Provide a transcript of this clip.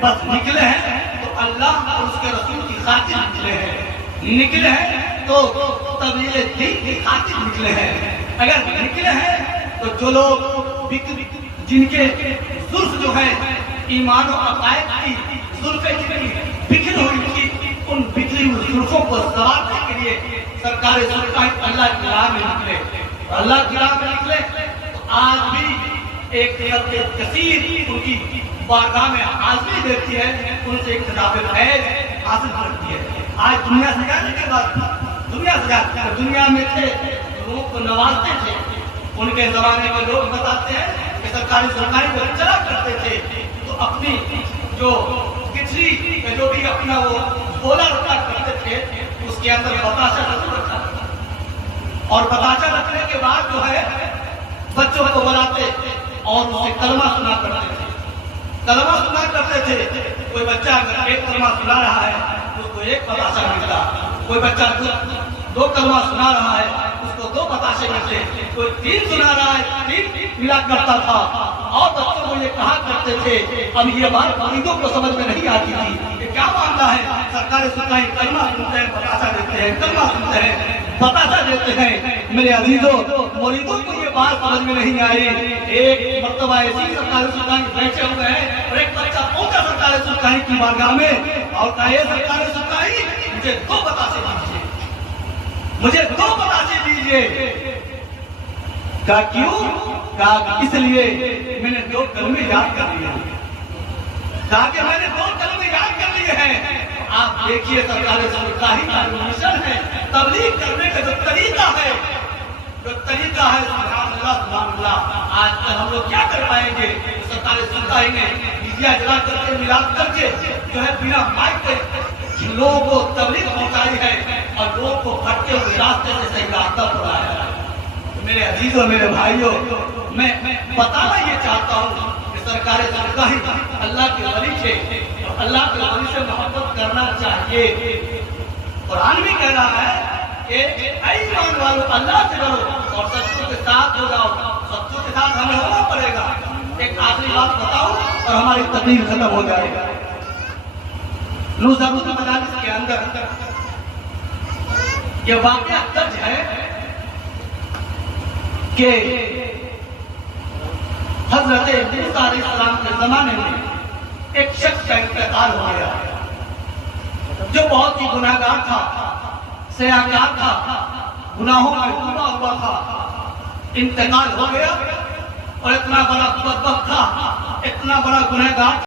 बस निकले हैं तो अल्लाह और उसके रसूल की खातिर निकले हैं, निकले हैं तो तबलीग दीन की खातिर निकले हैं। अगर निकले हैं तो जो लोग जिनके जुल्फ जो है ईमान और अकायद की जुल्फें बिखरी हुई थी, उन बिखरी हुई जुल्फों को सवारने के लिए सरकार अल्लाह की राह में निकले, अल्लाह की राह में निकले तो आज भी एक कसीर उनकी बारगाह में हाजिरी देती है, उनसे एक खिताब फैज हासिल करती है। आज दुनिया से जाने के बाद दुनिया में थे लोगों को नवाजते थे, उनके जमाने में लोग बताते हैं कि सरकारी को चला करते थे तो अपनी जो किचरी जो भी अपना वो बोला रखा करते थे उसके अंदर बताशा रखा और बताशा रखने के बाद जो है बच्चों को बुलाते और उसे कलमा सुना करते थे, कलमा सुना करते थे। कोई बच्चा अगर एक कलमा सुना रहा है उसको एक बताशा मिलता, कोई बच्चा दो कलमा सुना रहा है उसको दो बताशे मिलते, कोई तीन सुना रहा है तीन मिला करता था। और बच्चों को ये कहा करते थे, अब ये बात मुरीदों को समझ में नहीं आती थी कि क्या मामला है, सरकारी सुनते हैं कलमा सुनते हैं बताशा देते हैं, कलमा सुनते हैं बताशा देते हैं। मेरे अजीजों मुरीदों को ये बात समझ में नहीं आई। एक मर्तबा ऐसी सरकारी सुल्तान बैठे हुए हैं और एक बच्चा पहुंचा सरकारी सुल्तान की बारगाह में और कहा सरकारी सुल्तान मुझे दो बताशे दीजिए, मुझे दो बताशे दीजिए। कहा क्यों? कहा इसलिए मैंने दो कलमे याद कर लिए, कहा कि मैंने दो कलमे याद कर लिए हैं। आप देखिए सरकारी सुल्तान का मिशन है, तबलीग करने का जो तरीका है सुभान अल्लाह। आज तक हम लोग क्या कर पाएंगे? सरकारी सुल्तान ने मीडिया जला करके मिलाद करके जो है बिना माइक के लोगों को तबलीग पहुंचाई है और लोगों को भटके हुए रास्ते से सही रास्ता बुलाया है। मेरे अजीजों मेरे भाइयों, मैं बताना ये चाहता हूँ कि सरकारी सुल्तान अल्लाह के वली थे और अल्लाह के वली से मोहब्बत करना चाहिए। कुरान भी कह रहा है कि ऐ ईमान वालों अल्लाह से डरो और सच्चों के साथ हो जाओ, सच्चों के साथ हमें होना पड़ेगा। एक आखिरी बात बताऊं और हमारी तकलीफ खत्म हो जाएगा। नूज़ाबुल मजालिस के अंदर ये वाकया दर्ज है कि हजरत मूसा अलैहिस्सलाम के जमाने में एक शख्स का इंतकाल हो गया जो बहुत ही गुनाहगार था, सयाहकार था, गुनाहों में डूबा हुआ था। इंतकाल हो गया और इतना बड़ा बदबख्त था, इतना बड़ा गुनहगार